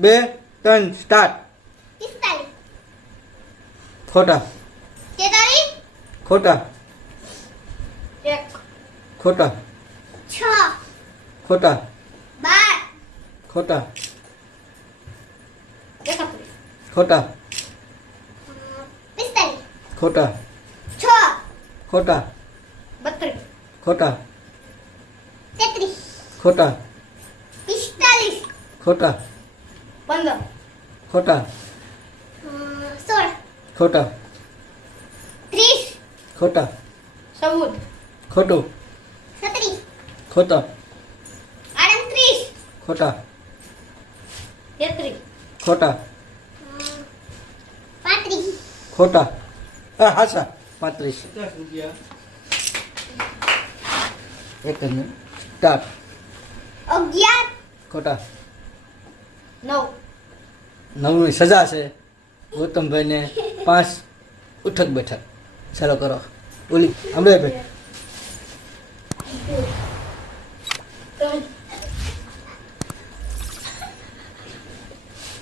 2 3 start 45 ખોટા 43 ખોટા 1 ખોટા 6 ખોટા 12 ખોટા 31 ખોટા 45 ખોટા 6 ખોટા 32 ખોટા 33 ખોટા 45 ખોટા 15 ખોટા 16 ખોટા 30 ખોટા 14 ખોટું 37 ખોટા 38 ખોટા 33 ખોટા 35 ખોટા હાસા 35 એક સ્ટાર્ટ 11 ખોટા 9 નવની સજા છે ગૌતમભાઈને 5 ઉઠક બેઠક ચાલો કરો ઓલી અમરેભાઈ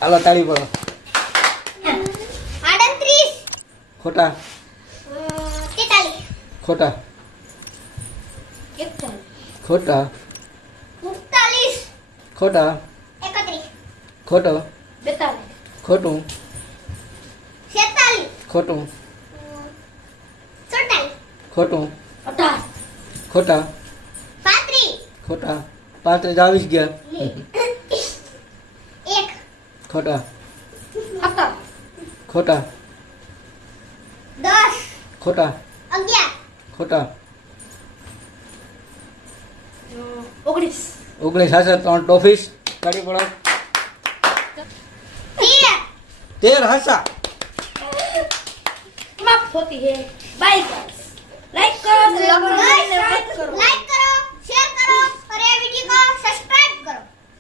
હાલો તાળી પડો 38 ખોટા 43 ખોટા 41 ખોટા 41 ખોટા 31 ખોટો 42 ખોટું 46 ખોટું 47 ખોટું 18 ખોટા 35 ખોટા 35 આવી જ ગયા 1 ખોટા 17 ખોટા 10 ખોટા 11 ખોટા 19 19 હાસા 3 ટોફીસ તાળી પડો 13 હાસા समाप्त होती है बाय गाइस लाइक करो, सब्सक्राइब करो, लाइक